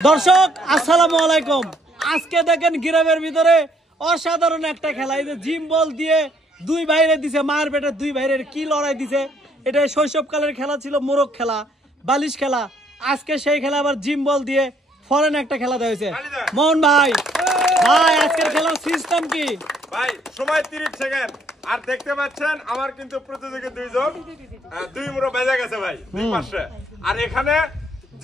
দর্শক আসসালামু আলাইকুম। আজকে দেখেন গ্রামের ভিতরে অসাধারণ একটা খেলা। এই যে জিম বল দিয়ে দুই ভাইরে দিছে, মার বেটা দুই ভাইরের কি লড়াই দিছে। এটা শৈশবকালের খেলা ছিল, মোরগ খেলা, বালিশ খেলা। আজকে সেই খেলা আবার জিম বল দিয়ে ফরেন একটা খেলা দেওয়া হয়েছে। মোহন ভাই, ভাই আজকের খেলার সিস্টেম কি? ভাই সময় 30 সেকেন্ড। আর দেখতে পাচ্ছেন আমার কিন্তু প্রতিযোগী দুইজন, দুই মুড়ো বেজে গেছে ভাই দুই পাশে। আর এখানে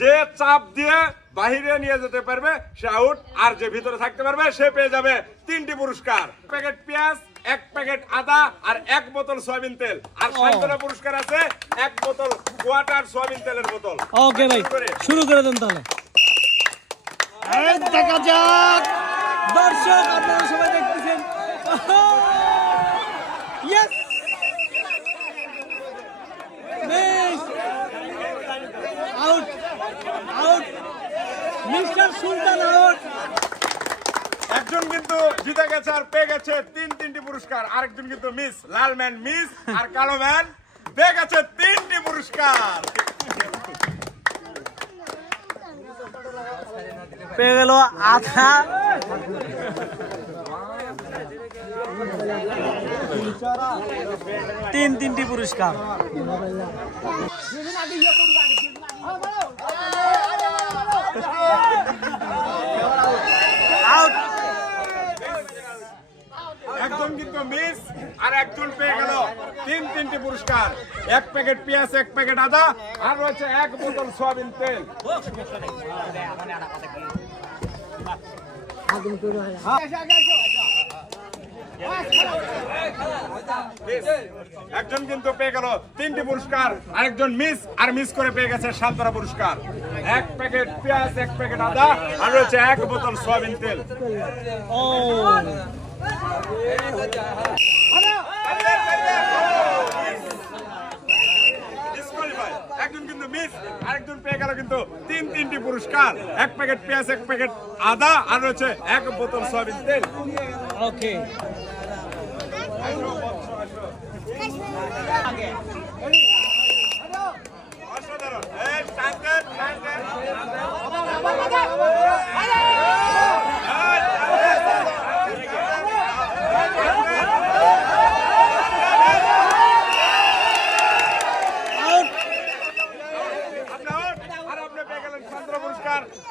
যে চাপ দিয়ে বাহিরে নিয়ে যেতে পারবে সে আউট, আর যে ভিতরে থাকতে পারবে সে পেয়ে যাবে 3টি পুরস্কার, প্যাকেট পেঁয়াজ, 1 প্যাকেট আদা আর 1 বোতল সয়াবিন তেল। আর সান্ত্বনা পুরস্কার আছে 1 বোতল কোয়াটার সয়াবিন তেলের বোতল। ওকে ভাই, শুরু করে দেন তাহলে। দেখা যাক দর্শক, আপনারা সবাই দেখতেছেন। ইয়েস, আউট আউট, মিস্টার সুলতান আউট। একজন কিন্তু জিতে গেছে আর পেয়ে গেছে 3টি পুরস্কার। আরেকজন কিন্তু মিস, লাল ম্যান মিস আর কালো ম্যান পেয়ে গেছে 3টি পুরস্কার। পেয়ে গেল আধা, তিনটি পুরস্কার। আউট, একজন কিন্তু মিস আর একজন পেয়ে গেল 3টি পুরস্কার, 1 প্যাকেট পেঁয়াজ, 1 প্যাকেট আদা আর রয়েছে 1 বোতল সয়াবিন তেল। একজন কিন্তু পেয়ে গেল 3টি পুরস্কার, আরেকজন মিস আর মিস করে পেয়ে গেছে সান্ত্বনা পুরস্কার, 1 প্যাকেট পেঁয়াজ, 1 প্যাকেট আদা আর রয়েছে 1 বোতল সয়াবিন তেল। ও একজন কিন্তু মিস, আরেকজন পেয়ে গেল কিন্তু 3টি পুরস্কার, 1 প্যাকেট পেঁয়াজ, 1 প্যাকেট আদা আর রয়েছে 1 বোতল সয়াবিন তেল। ওকে, অসাধারণ।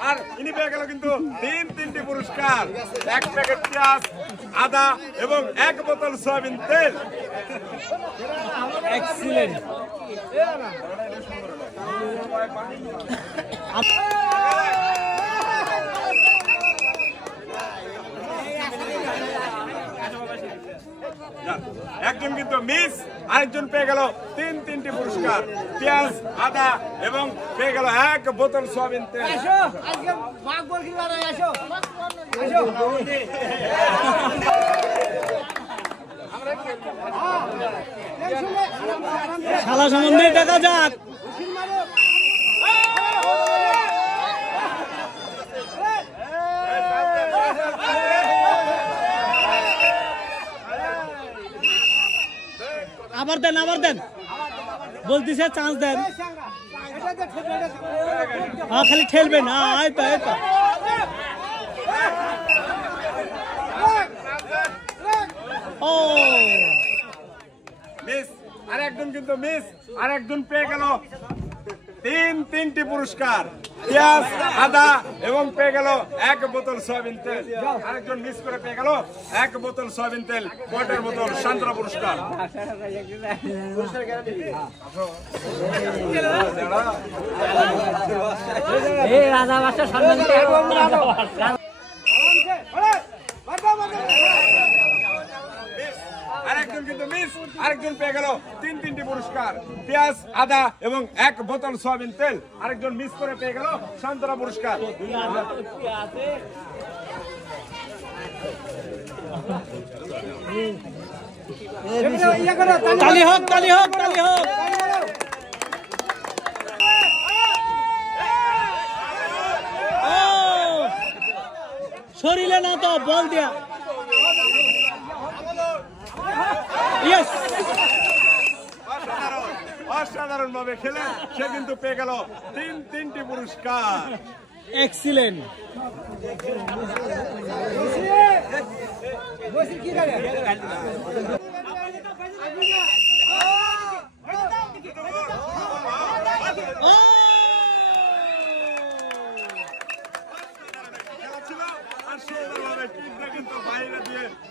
আর ইনি পেয়ে গেল কিন্তু 3টি পুরস্কার, 1 প্যাকেট পেঁয়াজ, আদা এবং 1 বোতল সয়াবিন তেল। এক্সিলেন্ট। একজন কিন্তু মিস, আরেকজন পেয়ে গেল 3টি পুরস্কার, পেঁয়াজ, আদা এবং পেয়ে গেল 1 বোতল সয়াবিন তেল। খেলা সম্বন্ধে দেখা যাক। আবার দেন, আবার দেন, বলতেছে চান্স দেন। হ্যাঁ, খালি ঠেলবেন। হ্যাঁ, এই তো এই তো। ও মিস, আর একজন কিন্তু মিস, আর একজন পেয়ে গেল 3টি পুরস্কার, পেঁয়াজ, আদা এবং পেয়ে গেল 1 বোতল সয়াবিন তেল। আরেকজন মিস করে পেয়ে গেল 1 বোতল সয়াবিন তেল, কোয়াটার বোতল সান্ত্বনা পুরস্কার। আরেকজন কিন্তু মিস, আরেকজন পেয়ে গেল 3টি পুরস্কার, পেঁয়াজ, আদা এবং 1 বোতল সয়াবিন তেল। আরেকজন মিস করে পেয়ে গেল সান্ত্বনা পুরস্কার। তালি হোক, তালি হোক, তালি হোক। শরীরে না তো, বল দিয়া। ইয়েস, অসাধারণ ভাবে খেলে সে কিন্তু পেয়ে গেল 3টি পুরস্কার। এক্সিলেন্ট।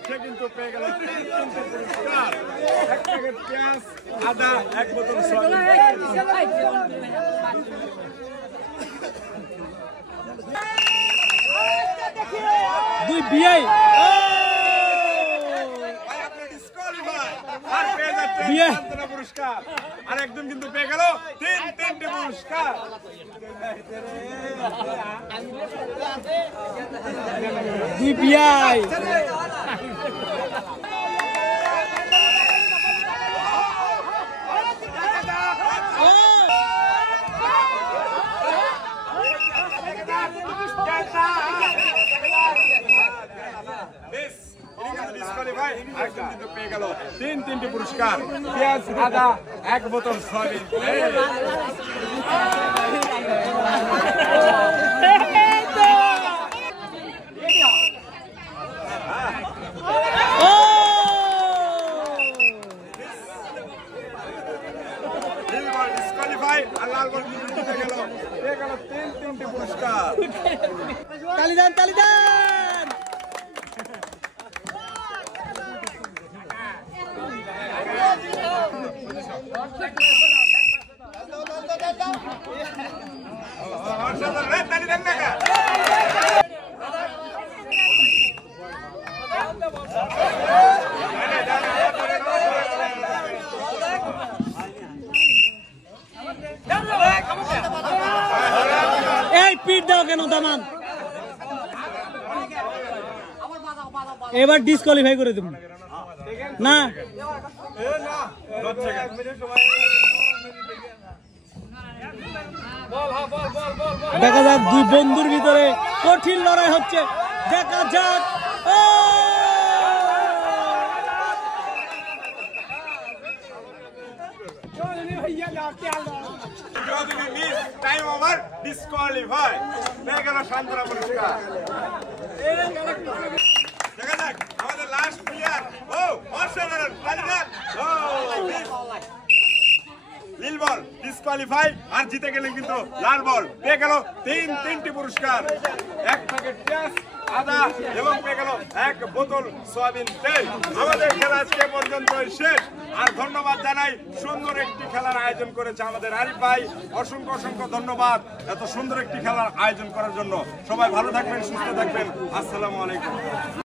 সে কিন্তু পেয়ে গেল পুরস্কার, 1 প্যাকেট পেঁয়াজ, আদা, 1 বোতল দুই বিআই পুরস্কার, আর একজন কিন্তু পেয়ে গেল 3টি পুরস্কার। দুই বিআই পেয়ে গেল 3টি পুরস্কার, পেঁয়াজ, আদা, 1 বোতল সয়াবিন। আর লাল বল কিন্তু জিতে গেল, পেয়ে গেল 3টি পুরস্কার। তালি দেন, তালি দেন। তালি দেন না। এই পিট দাও কেন দামান, এবার ডিসকোয়ালিফাই করে দেব না। দেখা যাক দুই বন্ধুর ভিতরে কঠিন লড়াই হচ্ছে, দেখা যাক। টাইম ওভার, ডিসকোয়ালিফাই, পেয়ে গেল সান্ত্বনা পুরস্কার। দেখা যাক আমাদের লাস্ট প্লেয়ার। ও অসাধারণ, নীল বল ডিসকোয়ালিফাই, আর জিতে গেলেন কিন্তু লাল বল, পেয়ে গেল 3টি পুরস্কার, 1 প্যাকেট পেঁয়াজ, আদা এবং পেয়ে গেল 1 বোতল সয়াবিন তেল। আমাদের খেলা আজকে পর্যন্তই শেষ। আর ধন্যবাদ জানাই, সুন্দর একটি খেলার আয়োজন করেছে আমাদের আরিফ ভাই। অসংখ্য অসংখ্য ধন্যবাদ এত সুন্দর একটি খেলার আয়োজন করার জন্য। সবাই ভালো থাকবেন, সুস্থ থাকবেন। আসসালামু আলাইকুম।